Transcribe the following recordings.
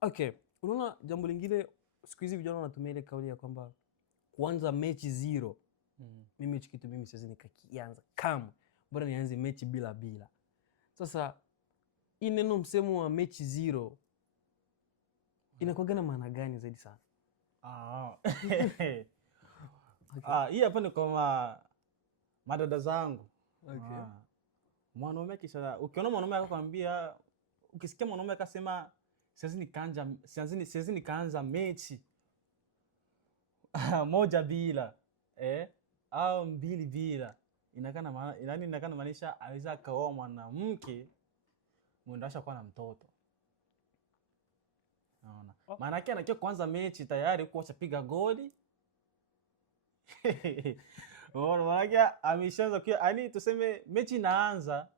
Okay, unaona jambo lingine siku hizi vijana wanatumia ile kauli ya kwamba kuanza mechi zero. Mimi hichi kitu mimi siwezi nikakianza kama bora nianze mechi bila bila. Sasa hii neno msemo wa mechi zero inakuwa na maana gani zaidi sana? Okay. Hii hapa ni kwa madada zangu. Okay. Mwanaume kisha ukiona mwanaume akakwambia, ukisikia mwanaume akasema siwezi nikaanza mechi moja bila au mbili bila, inakana maanisha aweza akaoa mwanamke mwendasha kuwa na mtoto. Naona maana yake anakia kuanza mechi tayari huko ashapiga goli. Maana yake ameshaanza kwa, yani tuseme mechi inaanza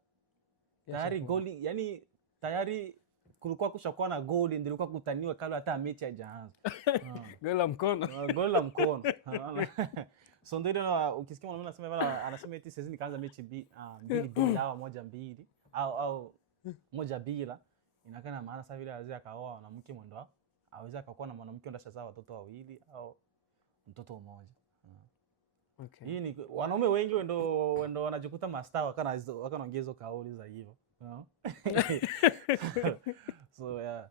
tayari goli, yani tayari kulikuwa kushakuwa na goli ndio ilikuwa kutaniwa kabla hata mechi haijaanza. Goli la mkono. Goli la mkono. So ndio ukisikia mwanaume anasema eti siwezi nikaanza mechi mbili bila au moja mbili au moja bila, inakana maana sasa vile aweze akaoa mwanamke mwendo aweze akakuwa na mwanamke ndo ashazaa watoto wawili au mtoto mmoja. Okay. Hii ni wanaume wengi wendo wanajikuta master wakanaongea hizo kauli za hivyo. So yeah.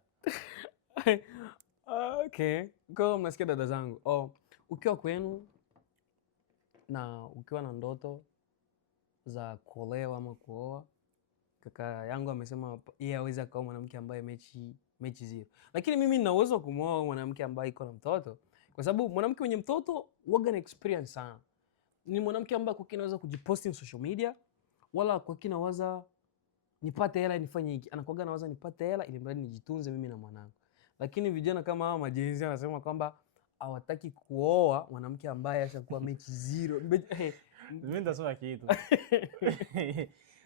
Okay. Kwa mnasikia dada zangu, ukiwa kwenu na ukiwa na ndoto za kuolewa ama kuoa, kaka yangu amesema yeye hawezi akaoa mwanamke ambaye mechi zero. Lakini mimi nina uwezo wa kumwoa mwanamke ambaye iko na mtoto, kwa sababu mwanamke mwenye mtoto huwa na experience sana. Ni mwanamke ambaye kwa kina anaweza kujiposti in social media, wala kwa kina waza nipate hela nifanye hiki. Anakuwa anawaza nipate hela ili mradi nijitunze mimi na mwanangu. Lakini vijana kama hawa majenzi wanasema kwamba hawataki kuoa mwanamke ambaye ashakuwa mechi zero. Mimi ndasema kitu.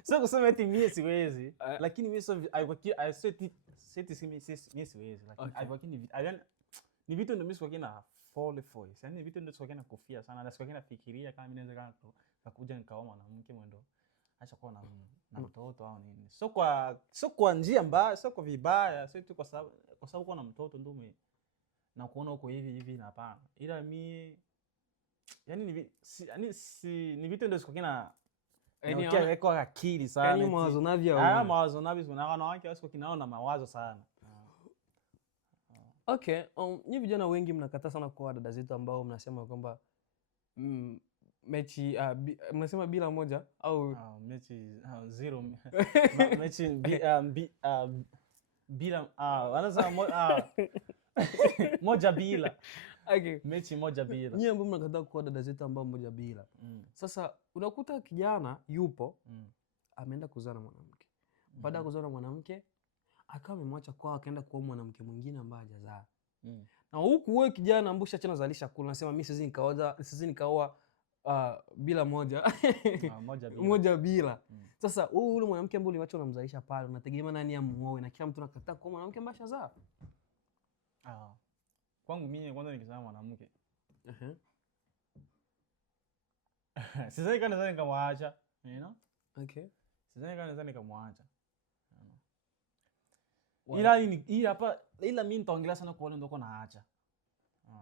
Sio kusema eti mimi siwezi, lakini mimi siwezi, lakini ni vitu ndio mimi sikuwa na fall for. Yaani vitu ndio sikuwa na kofia sana, na sikuwa nafikiria kama mimi naweza kuja nikaoa mwanamke mwendo acha kuwa na mtoto au nini. Sio kwa njia mbaya, sio kwa vibaya, sio tu kwa sababu kuwa na mtoto ndio na kuona uko hivi na hapana. Ila mimi yani ni vitu ndio sikuwa na kwa akili sana. Yaani mawazo navyo. Mawazo navyo na wanawake wasiko kinaona mawazo sana. Okay, nyinyi vijana wengi mnakataa sana kwa dada zetu ambao mnasema kwamba mechi mnasema bila moja au mechi zero. Mechi bila wanasema moja bila. Okay. Mechi moja bila. Nyinyi ambao mnakataa kwa dada zetu ambao moja bila. Sasa unakuta kijana yupo ameenda kuzaa na mwanamke. Baada ya kuzaa na mwanamke akawa amemwacha kwao akaenda kuoa mwanamke mwingine ambaye hajazaa. Na huku wewe kijana ambusha chana zalisha kula unasema mimi siwezi nikaoa bila moja. Moja bila. Sasa wewe ule mwanamke ambaye uliacha unamzalisha pale unategemea nani amuoe na kila mtu anakataa kuoa mwanamke ambaye hajazaa. Kwangu mimi kwanza nikizaa mwanamke. Sidhani kama naweza nikamwacha, you know? Okay. Sidhani kama naweza nikamwacha. Ila mimi nitaongelea sana kwa wale ndio naacha.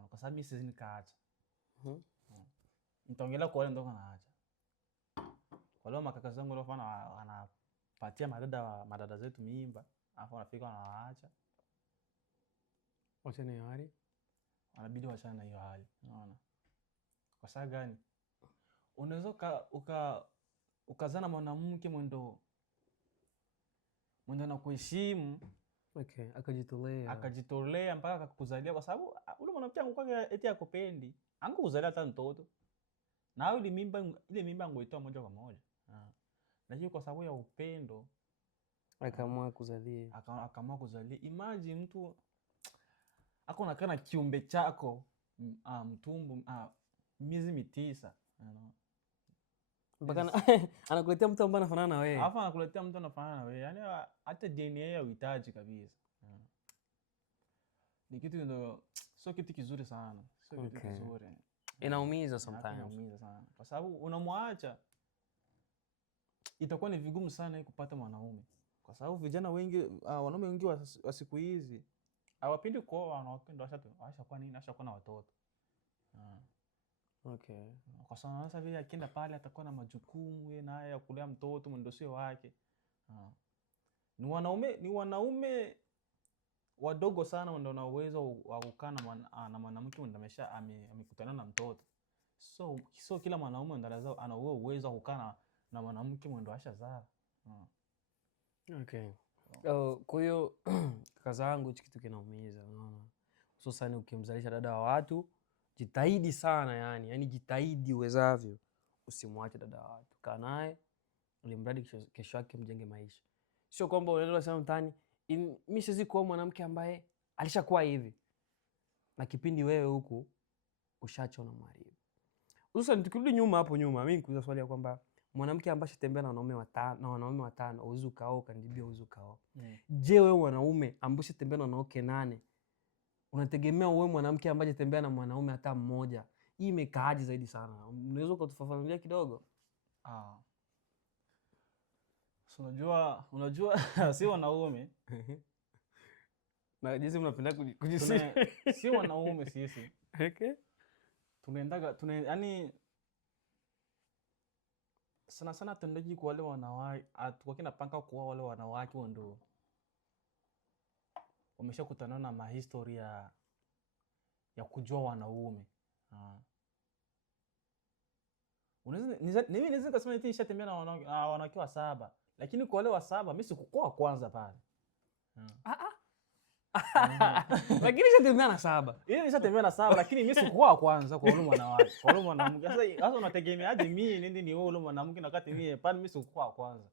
Kwa sababu mimi siwezi nikaacha. Nitaongelea kwa wale ndio naacha. Kwa leo makaka zangu leo wanapatia madada zetu mimba, alafu wanafika wanawaacha. Wacha ni hali. Wanabidi waachane na hiyo hali. Unaona? Kwa sababu gani? Unaweza ukazana mwanamke mwendo na kuheshimu. Okay, akajitolea mpaka akakuzalia, kwa sababu ule mwanamke angekuwa eti akupendi, angekuzalia hata mtoto. Na ile mimba angoitoa moja kwa moja. Lakini kwa sababu ya upendo akaamua kuzalia. Imagine mtu ako nakaa na kiumbe chako mtumbo miezi 9, mpaka anakuletea mtu ambaye anafanana na wewe. Alafu anakuletea mtu anafanana na wewe. Yaani hata DNA ya uhitaji kabisa. Ni kitu ndio sio kitu kizuri sana. Sio kitu kizuri. Inaumiza sometimes. Inaumiza sana. Kwa sababu unamwacha itakuwa ni vigumu sana kupata mwanaume. Kwa sababu vijana wengi wanaume wengi wa siku hizi hawapendi kuoa wanawake ndo washakuwa nini, washakuwa na watoto. Okay. Kwa sababu sasa vile akienda pale atakuwa na majukumu yeye naye ya kulea mtoto ndio sio wake. Ni wanaume wadogo sana ndio wana uwezo wa kukaa na mwanamke ndio amekutana na mtoto. So kila mwanaume ndio ana uwezo wa kukaa na mwanamke ndio ashazaa. Okay. Kwa hiyo kaka zangu hichi kitu kinaumiza, unaona. Hususan ukimzalisha dada wa watu, jitahidi sana yani jitahidi uwezavyo usimwache dada wa watu. Kaa naye ili mradi kesho yake mjenge maisha. Sio kwamba unaenda sana mtaani, mimi siwezi kuoa mwanamke ambaye alishakuwa hivi. Na kipindi wewe huku ushaacha unamharibu. Hususan tukirudi nyuma hapo nyuma, mimi nikuuliza swali ya kwamba mwanamke ambaye shatembea na wanaume watano uwezo kaoa, kanibia uwezo kaoa. Je, wewe mwanaume ambaye shatembea na wanawake 8 unategemea wewe mwanamke ambaye shatembea na mwanaume hata mmoja? Hii imekaaje zaidi sana? Unaweza kutufafanulia kidogo? So unajua si wanaume na jinsi mnapenda kujisema si wanaume sisi. Okay. Tunaendaga yani sana tendaji kwa wale wanawake, tukwa kinapanga kuoa wale wanawake ndio wameshakutana na mahistoria ya kujua wanaume. Mimi naweza kusema eti nishatembea na wanawake wa 7, lakini kwa wale wa 7 mimi sikukoa kwanza pale. Lakini nishatembea na 7. Nishatembea na 7 lakini mimi sikukoa kwanza kwa wale wanawake. Kwa wale mwanamke sasa unategemeaje mimi nende ni wewe mwanamke na wakati mimi pale mimi sikukoa kwanza.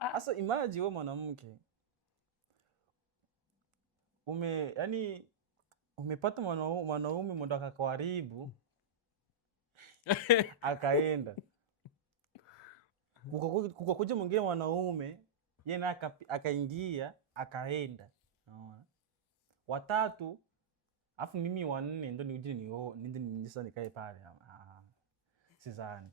Sasa imagine wewe mwanamke umepata mwanaume ndo akakaribu akaenda. Kukakuja mwingine mwanaume yeye na akaingia akaenda. Unaona? Watatu afu mimi wa 4 ndo nije ni sasa nikae pale. Sizani.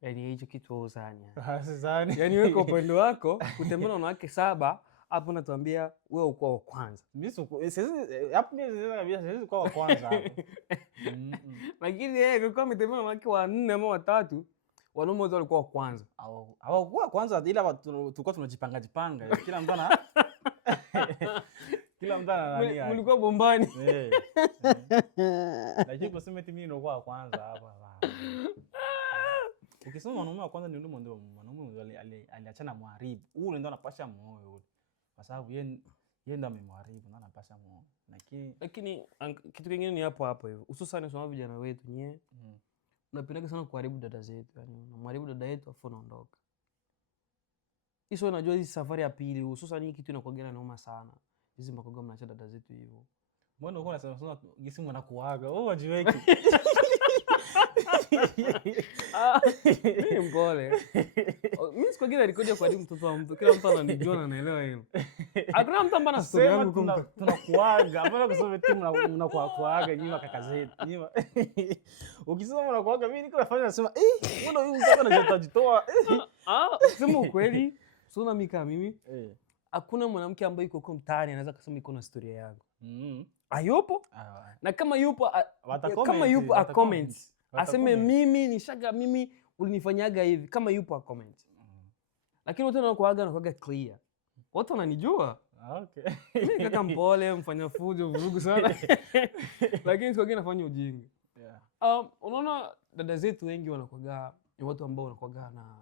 Yaani hicho kitu uzani. Sizani. Yaani wewe kwa upendo wako kutembea na wanawake 7 hapo natuambia wewe uko wa kwanza. Mimi hapo mimi kwa wa kwanza hapo. Lakini yeye kwa ametembea na wanawake wa 4 ama 3, wanaume wote walikuwa wa kwanza. Hawakuwa kwanza ila tulikuwa tunajipanga. Kila mtu ana nani. Mlikuwa bombani. Lakini kwa sema eti mimi ndo kwa kwanza hapa. Ukisema mwanaume wa kwanza ni ndio mwanaume aliachana mharibu. Ule ndo anapasha moyo ule. Kwa sababu yeye ndo amemharibu na anapasha moyo. Lakini kitu kingine ni hapo hivyo. Hususan kwa vijana wetu nyewe. Unapenda sana kuharibu dada zetu. Yaani unamharibu dada yetu afu unaondoka. Hizo unajua hizi safari ya pili hususan hii kitu inakuagana nauma sana. Hizi mkoga mnaacha dada zetu hivyo. Mbona uko unasema gisi mnakuaga? Wewe wajiweki. Mpole. Mimi siko gila rekodi kwa mtoto wa mtu. Kila mtu ananijua na anaelewa hilo. Hakuna mtu ambaye ana story yangu kumta. Tunakuaga. Mbona kusema timu mnakuaga nyima kaka zetu. Nyima. Ukisema mnakuaga mimi niko nafanya nasema mbona huyu mtu anajitoa. Sema ukweli. Sio mimi mimi. Hakuna mwanamke ambaye yuko huko mtaani anaweza kusema iko na historia yangu. Hayupo? Na kama yupo a comment. Aseme mimi nishaga mimi ulinifanyaga hivi, kama yupo a comment. Lakini wote wanakuaga clear. Wote wananijua. Okay. Mimi kaka mpole, mfanya fujo, vurugu sana. Lakini sio nafanya ujinga. Unaona dada zetu wengi wanakuaga ni watu ambao wanakuaga na